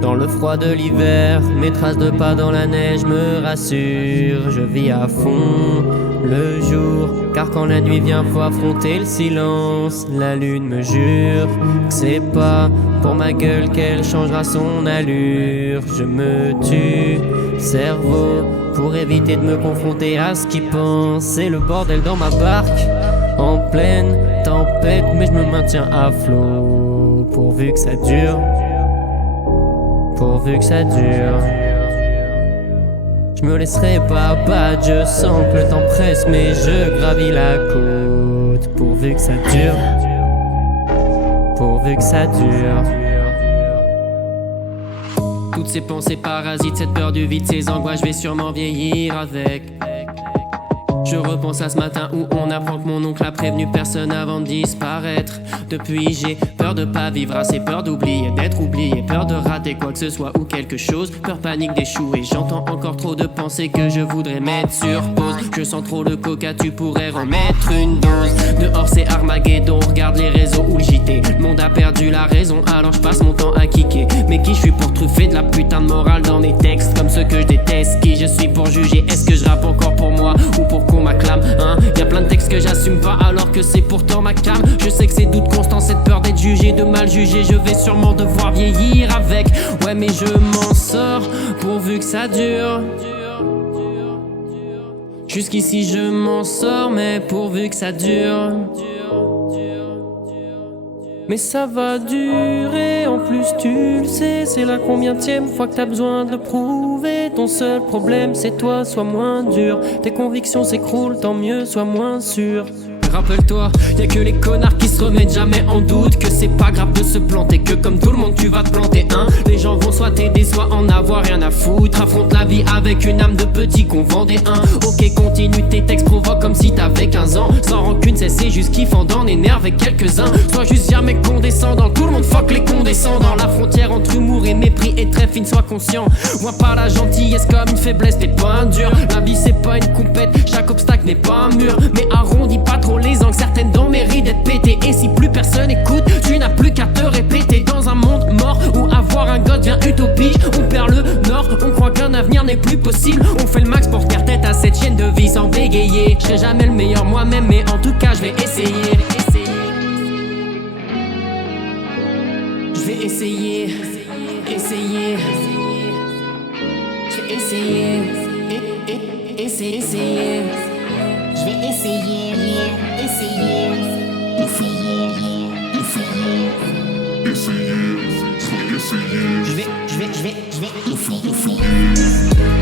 Dans le froid de l'hiver, mes traces de pas dans la neige me rassurent. Je vis à fond le jour, car quand la nuit vient, faut affronter le silence. La lune me jure que c'est pas pour ma gueule qu'elle changera son allure. Je me tue, cerveau, pour éviter de me confronter à ce qui pense. C'est le bordel dans ma barque, en pleine tempête, mais je me maintiens à flot. Pourvu que ça dure, pourvu que ça dure. Je me laisserai pas abattre, je sens que le temps presse, mais je gravis la côte. Pourvu que ça dure, pourvu que ça dure. Toutes ces pensées parasites, cette peur du vide, ces angoisses, je vais sûrement vieillir avec. Je repense à ce matin où on apprend que mon oncle a prévenu personne avant de disparaître. Depuis j'ai peur de pas vivre assez, peur d'oublier, d'être oublié, peur de rater quoi que ce soit ou quelque chose, peur panique d'échouer. J'entends encore trop de pensées que je voudrais mettre sur pause. Je sens trop le coca, tu pourrais remettre une dose. Dehors c'est Armageddon, regarde les réseaux ou le JT. Le monde a perdu la raison, alors je passe mon temps à kicker. Mais qui je suis pour truffer de la putain de morale dans mes textes, comme ceux que je déteste. Qui je suis pour juger, est-ce que je rappe encore pour moi ou pour qu'on m'acclame, hein? Y'a plein de textes que j'assume pas alors que c'est pourtant ma cam. Je sais que c'est doute constant, cette peur d'être jugé, de mal jugé. Je vais sûrement devoir vieillir avec. Ouais mais je m'en sors, pourvu que ça dure. Jusqu'ici je m'en sors, mais pourvu que ça dure. Mais ça va durer, en plus tu le sais. C'est la combienième fois que t'as besoin de le prouver. Ton seul problème c'est toi, sois moins dur. Tes convictions s'écroulent, tant mieux, sois moins sûr. Rappelle-toi, y'a que les connards qui se remettent jamais en doute que c'est pas grave de se planter, que comme tout le monde tu vas te planter, hein. Les gens vont soit t'aider, soit en avoir rien à foutre. Affronte la vie avec une âme de petit qu'on vendait un. Ok, continue tes textes, provoque comme si t'avais 15 ans. Sans rancune, c'est juste kiffant d'en énerver quelques-uns. Sois juste jamais condescendant, tout le monde fuck les condescendants. La frontière entre humour et mépris est très fine, sois conscient. Vois pas la gentillesse comme une faiblesse, t'es pas un dur. La vie c'est pas une compète, chaque obstacle n'est pas un mur. Mais arrondis pas trop les angles, certaines dents méritent d'être pétées. Et si plus personne écoute, tu n'as plus qu'à te répéter. Dans un monde mort où avoir un god devient utopie, on perd le nord, on croit qu'un avenir n'est plus possible. On fait le max pour faire tête à cette chaîne de vie sans bégayer. Je serai jamais le meilleur moi-même, mais en tout cas je vais essayer. Je vais essayer, essayer. Je vais essayer, essayer. Je vais essayer, essayer. Je vais essayer.